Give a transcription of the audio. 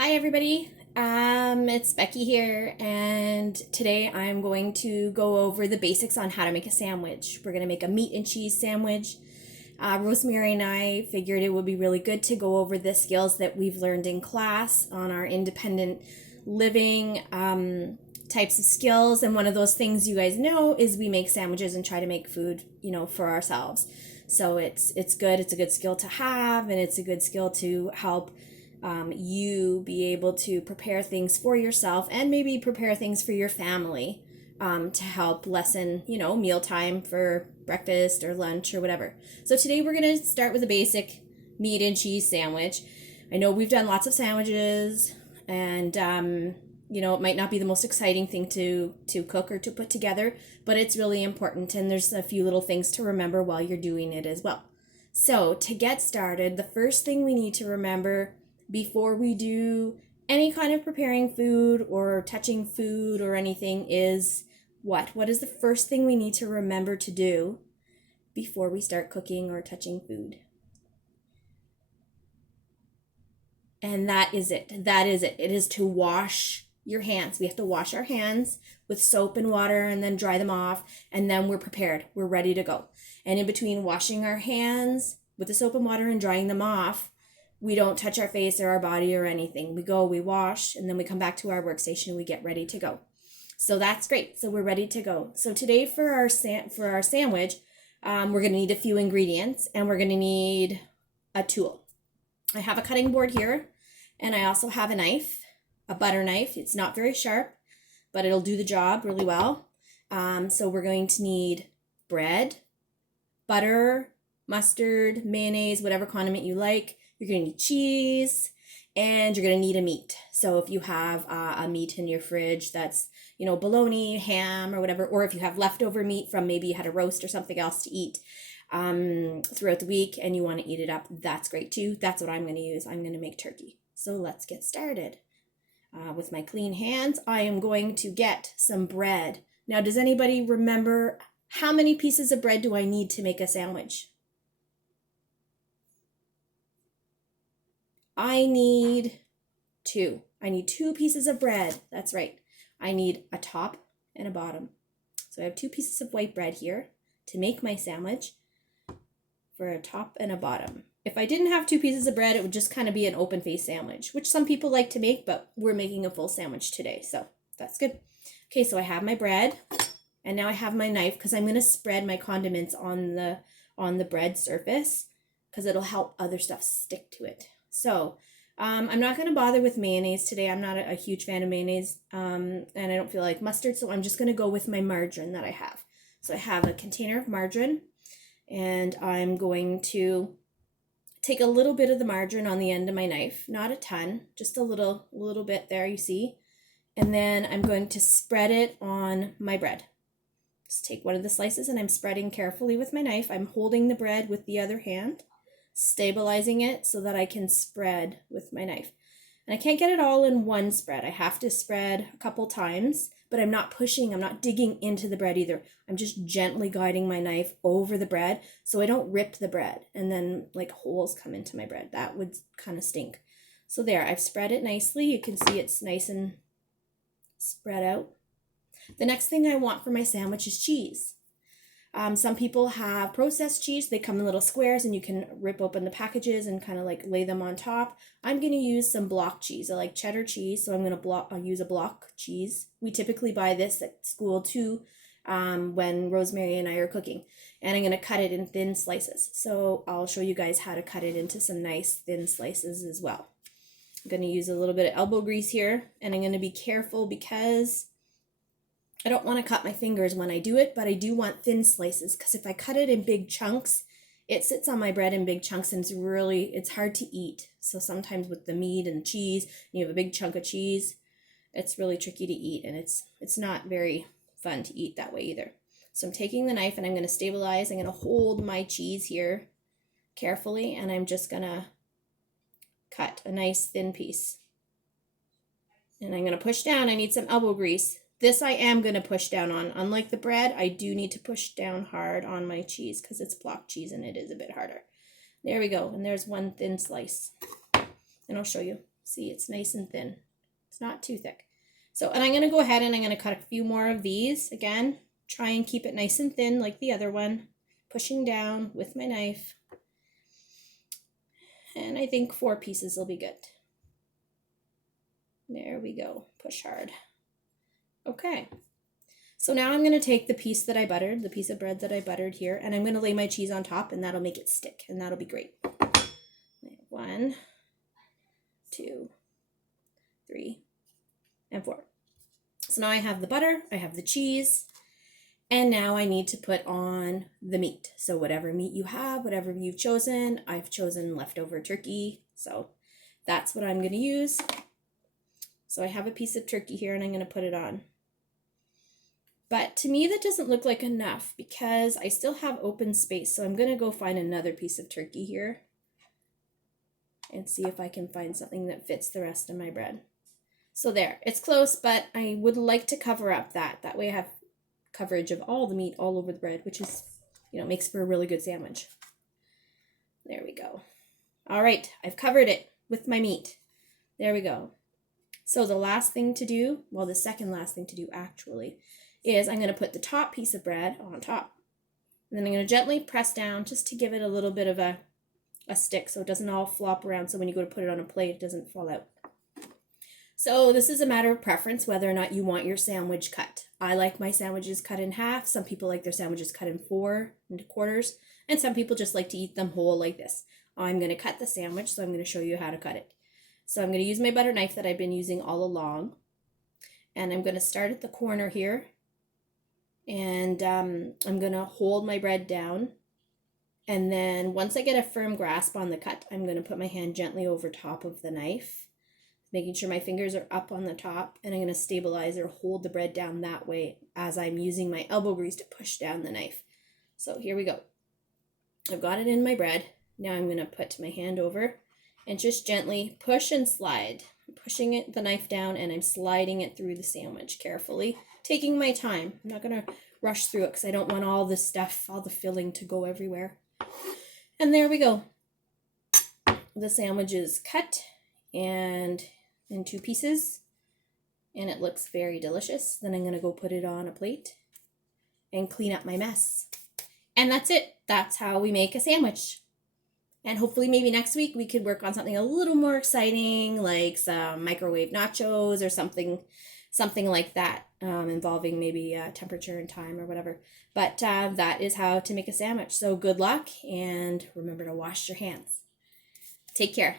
Hi everybody, it's Becky here, and today I'm going to go over the basics on how to make a sandwich. We're going to make a meat and cheese sandwich. Rosemary and I figured it would be really good to go over the skills that we've learned in class on our independent living types of skills. And one of those things you guys know is we make sandwiches and try to make food, for ourselves. So it's good. It's a good skill to have, and it's a good skill to help you be able to prepare things for yourself and maybe prepare things for your family to help lessen, mealtime for breakfast or lunch or whatever. So today we're going to start with a basic meat and cheese sandwich. I know we've done lots of sandwiches, and it might not be the most exciting thing to cook or to put together, but it's really important, and there's a few little things to remember while you're doing it as well. So to get started, the first thing we need to remember before we do any kind of preparing food or touching food or anything is what? What is the first thing we need to remember to do before we start cooking or touching food? And that is it. That is it. It is to wash your hands. We have to wash our hands with soap and water and then dry them off, and then we're prepared. We're ready to go. And in between washing our hands with the soap and water and drying them off, we don't touch our face or our body or anything. We go, we wash, and then we come back to our workstation, we get ready to go. So that's great. So we're ready to go. So today for our sandwich, we're going to need a few ingredients, and we're going to need a tool. I have a cutting board here, and I also have a knife, a butter knife. It's not very sharp, but it'll do the job really well. So we're going to need bread, butter, mustard, mayonnaise, whatever condiment you like. You're going to need cheese, and you're going to need a meat. So if you have a meat in your fridge that's, bologna, ham, or whatever, or if you have leftover meat from maybe you had a roast or something else to eat throughout the week and you want to eat it up, that's great too. That's what I'm going to use. I'm going to make turkey. So let's get started. With my clean hands, I am going to get some bread. Now, does anybody remember how many pieces of bread do I need to make a sandwich? I need two. I need 2 pieces of bread. That's right. I need a top and a bottom. So I have 2 pieces of white bread here to make my sandwich for a top and a bottom. If I didn't have 2 pieces of bread, it would just kind of be an open face sandwich, which some people like to make, but we're making a full sandwich today, so that's good. Okay, so I have my bread, and now I have my knife because I'm going to spread my condiments on the bread surface because it'll help other stuff stick to it. So I'm not going to bother with mayonnaise today. I'm not a huge fan of mayonnaise, and I don't feel like mustard, so I'm just going to go with my margarine that I have. So I have a container of margarine, and I'm going to take a little bit of the margarine on the end of my knife, not a ton, just a little bit there, you see. And then I'm going to spread it on my bread. Just take one of the slices, and I'm spreading carefully with my knife. I'm holding the bread with the other hand, stabilizing it so that I can spread with my knife. And I can't get it all in one spread. I have to spread a couple times, but I'm not pushing, I'm not digging into the bread either. I'm just gently guiding my knife over the bread so I don't rip the bread and then like holes come into my bread. That would kind of stink. So there, I've spread it nicely. You can see it's nice and spread out. The next thing I want for my sandwich is cheese. Some people have processed cheese. They come in little squares and you can rip open the packages and kind of like lay them on top. I'm going to use some block cheese. I like cheddar cheese, so I'm going to use a block cheese. We typically buy this at school too when Rosemary and I are cooking. And I'm going to cut it in thin slices. So I'll show you guys how to cut it into some nice thin slices as well. I'm going to use a little bit of elbow grease here, and I'm going to be careful because I don't want to cut my fingers when I do it, but I do want thin slices because if I cut it in big chunks, it sits on my bread in big chunks and it's hard to eat. So sometimes with the meat and cheese, you have a big chunk of cheese, it's really tricky to eat, and it's not very fun to eat that way either. So I'm taking the knife and I'm going to stabilize. I'm going to hold my cheese here carefully, and I'm just going to cut a nice thin piece. And I'm going to push down. I need some elbow grease. This I am going to push down on. Unlike the bread, I do need to push down hard on my cheese because it's block cheese and it is a bit harder. There we go. And there's one thin slice. And I'll show you. See, it's nice and thin. It's not too thick. So, and I'm going to go ahead and I'm going to cut a few more of these. Again, try and keep it nice and thin like the other one. Pushing down with my knife. And I think 4 pieces will be good. There we go. Push hard. Okay. So now I'm going to take the piece that I buttered, the piece of bread that I buttered here, and I'm going to lay my cheese on top, and that'll make it stick, and that'll be great. 1, 2, 3, and 4. So now I have the butter, I have the cheese, and now I need to put on the meat. So whatever meat you have, whatever you've chosen, I've chosen leftover turkey, so that's what I'm going to use. So I have a piece of turkey here, and I'm going to put it on. But to me, that doesn't look like enough because I still have open space. So I'm going to go find another piece of turkey here and see if I can find something that fits the rest of my bread. So there, it's close, but I would like to cover up that. That way I have coverage of all the meat all over the bread, which is, makes for a really good sandwich. There we go. All right, I've covered it with my meat. There we go. So the last thing to do, well, the second last thing to do actually, is I'm going to put the top piece of bread on top. And then I'm going to gently press down just to give it a little bit of a stick so it doesn't all flop around, so when you go to put it on a plate, it doesn't fall out. So this is a matter of preference, whether or not you want your sandwich cut. I like my sandwiches cut in half. Some people like their sandwiches cut in 4 into quarters, and some people just like to eat them whole like this. I'm going to cut the sandwich, so I'm going to show you how to cut it. So I'm going to use my butter knife that I've been using all along, and I'm going to start at the corner here, and I'm going to hold my bread down, and then once I get a firm grasp on the cut, I'm going to put my hand gently over top of the knife, making sure my fingers are up on the top, and I'm going to stabilize or hold the bread down that way as I'm using my elbow grease to push down the knife. So here we go. I've got it in my bread. Now I'm going to put my hand over and just gently push and slide. I'm pushing the knife down and I'm sliding it through the sandwich carefully, taking my time. I'm not going to rush through it because I don't want all the stuff, all the filling to go everywhere. And there we go. The sandwich is cut and in 2 pieces, and it looks very delicious. Then I'm going to go put it on a plate and clean up my mess. And that's it. That's how we make a sandwich. And hopefully maybe next week we could work on something a little more exciting, like some microwave nachos or something like that, involving maybe temperature and time or whatever. But that is how to make a sandwich. So good luck, and remember to wash your hands. Take care.